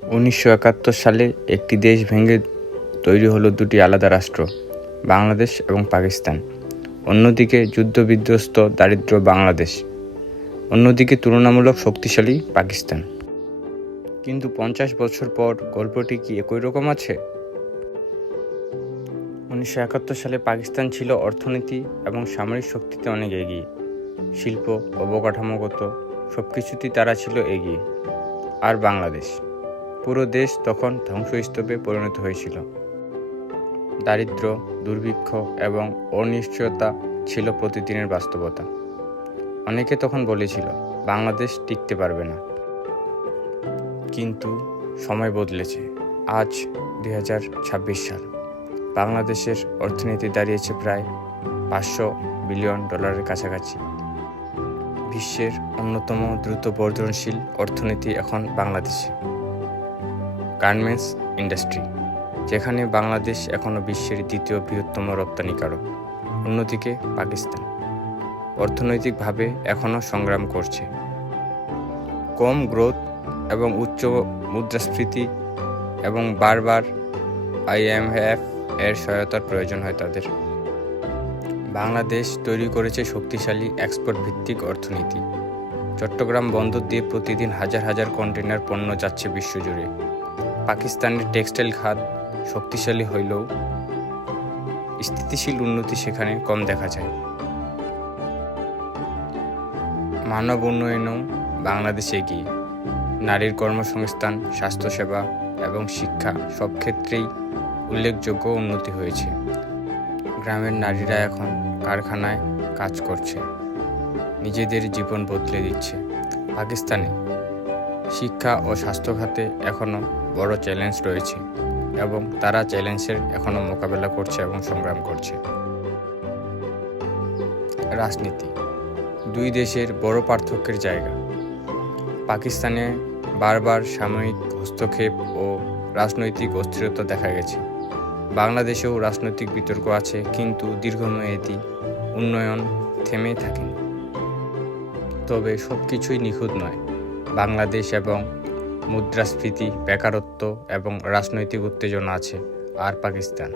1971 সালে একটি দেশ ভেঙে তৈরি হলো দুটি আলাদা রাষ্ট্র, বাংলাদেশ এবং পাকিস্তান। অন্যদিকে যুদ্ধবিধ্বস্ত দারিদ্র বাংলাদেশ, অন্যদিকে তুলনামূলক শক্তিশালী পাকিস্তান। কিন্তু 50 বছর পর গল্পটি কি একই রকম আছে? 1971 সালে পাকিস্তান ছিল অর্থনীতি এবং সামরিক শক্তিতে অনেক এগিয়ে। শিল্প, অবকাঠামোগত সব কিছুতেই তারা ছিল এগিয়ে। আর বাংলাদেশ, পুরো দেশ তখন ধ্বংসস্তূপে পরিণত হয়েছিল। দারিদ্র, দুর্ভিক্ষ এবং অনিশ্চয়তা ছিল প্রতিদিনের বাস্তবতা। অনেকে তখন বলেছিল বাংলাদেশ টিকতে পারবে না। কিন্তু সময় বদলেছে। আজ 2026 সাল। বাংলাদেশের অর্থনীতি দাঁড়িয়েছে প্রায় $500 বিলিয়ন কাছাকাছি। বিশ্বের অন্যতম দ্রুত বর্ধনশীল অর্থনীতি এখন বাংলাদেশে। গার্মেন্টস ইন্ডাস্ট্রি, যেখানে বাংলাদেশ এখনও বিশ্বের দ্বিতীয় বৃহত্তম রপ্তানিকারক। অন্যদিকে পাকিস্তান অর্থনৈতিকভাবে এখনও সংগ্রাম করছে। কম গ্রোথ এবং উচ্চ মুদ্রাস্ফীতি এবং বারবার IMF এর সহায়তার প্রয়োজন হয় তাদের। বাংলাদেশ তৈরি করেছে শক্তিশালী এক্সপোর্ট ভিত্তিক অর্থনীতি। চট্টগ্রাম বন্দর দিয়ে প্রতিদিন হাজার হাজার কন্টেইনার পণ্য যাচ্ছে বিশ্বজুড়ে। পাকিস্তানের টেক্সটাইল খাত শক্তিশালী হইলেও স্থিতিশীল উন্নতি সেখানে কম দেখা যায়। মানব উন্নয়নেও বাংলাদেশ এগিয়ে। নারীর কর্মসংস্থান, স্বাস্থ্যসেবা এবং শিক্ষা সব ক্ষেত্রেই উল্লেখযোগ্য উন্নতি হয়েছে। গ্রামের নারীরা এখন কারখানায় কাজ করছে, নিজেদের জীবন বদলে দিচ্ছে। পাকিস্তানে শিক্ষা ও স্বাস্থ্য খাতে এখনও বড় চ্যালেঞ্জ রয়েছে এবং তারা চ্যালেঞ্জের এখনও মোকাবেলা করছে এবং সংগ্রাম করছে। রাজনীতি, দুই দেশের বড় পার্থক্যের জায়গা। পাকিস্তানে বারবার সামরিক হস্তক্ষেপ ও রাজনৈতিক অস্থিরতা দেখা গেছে। বাংলাদেশেও রাজনৈতিক বিতর্ক আছে, কিন্তু দীর্ঘমেয়াদী উন্নয়ন থেমে থাকেনি। তবে সব কিছুই নিখুঁত নয়। বাংলাদেশ এবং মুদ্রাস্ফীতি, বেকারত্ব এবং রাজনৈতিক উত্তেজনা আছে। আর পাকিস্তান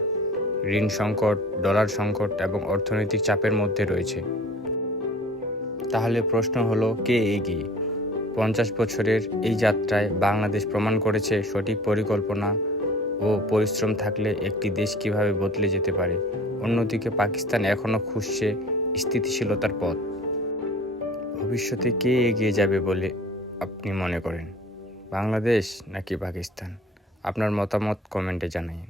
ঋণ সংকট, ডলার সংকট এবং অর্থনৈতিক চাপের মধ্যে রয়েছে। তাহলে প্রশ্ন হলো, কে এগিয়ে? 50 বছরের এই যাত্রায় বাংলাদেশ প্রমাণ করেছে সঠিক পরিকল্পনা ও পরিশ্রম থাকলে একটি দেশ কিভাবে বদলে যেতে পারে। অন্যদিকে পাকিস্তান এখনও খুঁজছে স্থিতিশীলতার পথ। ভবিষ্যতে কে এগিয়ে যাবে বলে আপনি মনে করেন? বাংলাদেশ নাকি পাকিস্তান? আপনার মতামত কমেন্টে জানান।